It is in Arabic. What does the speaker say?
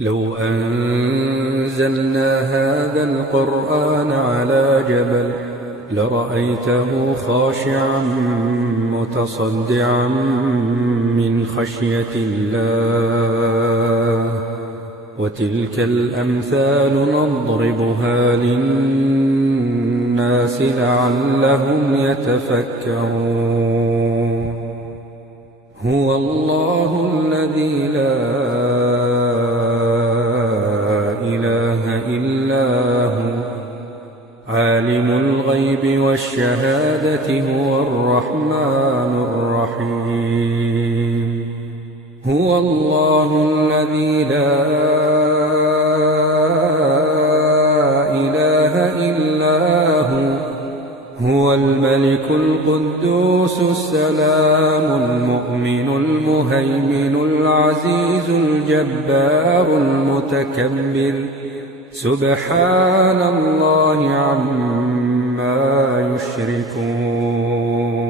لو أنزلنا هذا القرآن على جبل لرأيته خاشعا متصدعا من خشية الله وتلك الأمثال نضربها للناس لعلهم يتفكرون. هو الله الذي لا إله إلا هو عالم الغيب والشهادة هو الرحمن الرحيم. هو الله الذي لا إله إلا هو الملك القدوس السلام المؤمن المهيمن العزيز الجبار المتكبر سبحان الله عما يشركون.